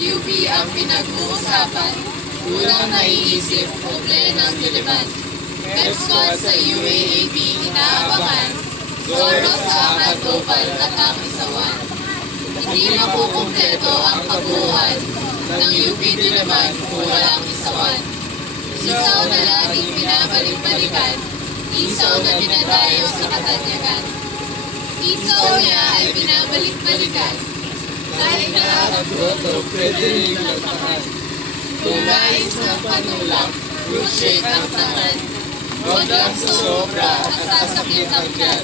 UP ang pinag-uusapan, kulang naiisip, problemang diliman. Pepscot sa UAAP inaabangan, Zoro sa Akad Global at ang isawan. Hindi makukumpleto ang kabuuan ng UP Diliman kung walang isawan. Isaw na laging pinabalik-balikan, isaw na dinadayo sa katanyagan. Isaw niya ay pinabalik-balikan, kahit na ang grotto pwede rin lagpakan. Kung nais ng panulak, cruciate ang tangan. Huwag lang sa sobra at sasakit ang tiyan.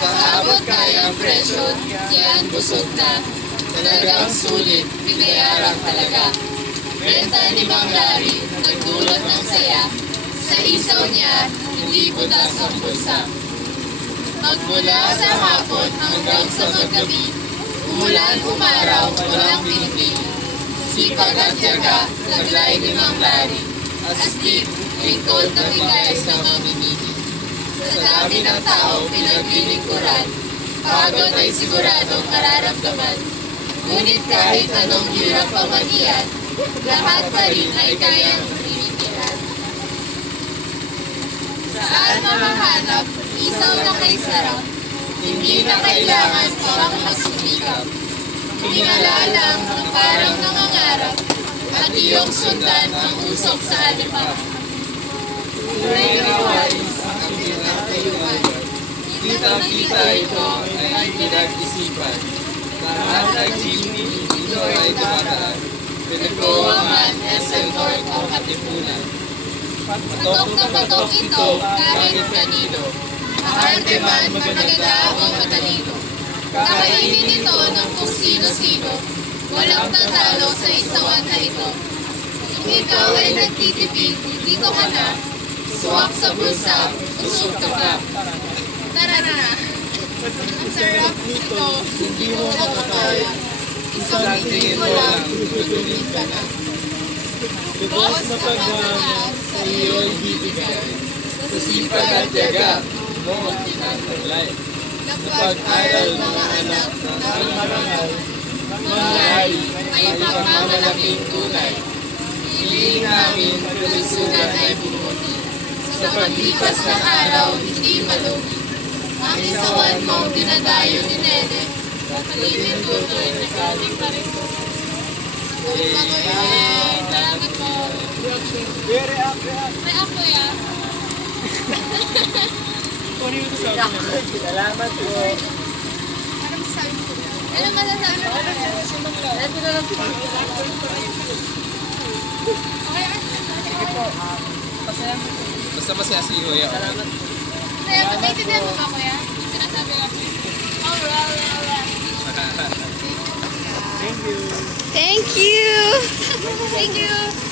Sa abot kaya ang presyo, diyan busog na. Talagang sulit, binayaran talaga. Renta ni Mang Larry, nagdulot ng saya. Sa isaw niya, hindi butas ang bulsa. Magmula sa hapon hanggang sa maggabi, umulan umaraw, walang pinipili. Sipag at tiyaga, naglay ni Mang Larry. Astig, lingkod na bigay sa mamimili. Sa dami ng tao, pinaglilingkuran, pagod ay siguradong mararamdaman. Ngunit kahit anong hirap pamanian, lahat pa rin ay kayang tinitiran. Saan mamahanap, isaw na kay sarap, hindi na kailangan pang masumikap. Pinalalang ng parang nangangarap, at iyong sundan ang usok sa alipa. Tunay na wais ang pinatayuan. Kita-kita ito ay pinag-isipan. Lahat ng chimney, ito ay tumataan. Pinagawa man, SM North o Katipunan. Patok na patok ito kahit kanino. Maarte man, maganda o matalino. Kakainin ito ng kung sino-sino. Walang tatalo sa isawan na ito. Kung ikaw ay nagtitipid, dito ka na. Suwak sa bulsa, usog ka pa. Tara na! Ang sarap nito, hindi mo makakaya. Isang tingin mo lang, tutulin ka na. Lubos na pagmamahal sa iyo'y bibigay. Sa sipag at tiyaga mo magtinataglay. Napag-aral mga anak ng marangal, Mangyari ay pagmamalaking tunay. Hiling namin kalusugan ay bumuti. Sa paglipas ng araw, hindi malugi. Ang isawan mong dinadayo ni Nene, malimin tuloy na galing pa rin po. Salamat po. May ako ya. Salamat po. Ano masasabi mo? Ito na lang po. Sige po. Basta masaya si Kuya. Salamat po. Kaya naiintindihan mo ba, Kuya? Sinasabi ko. Alright. Thank you. Thank you. Thank you.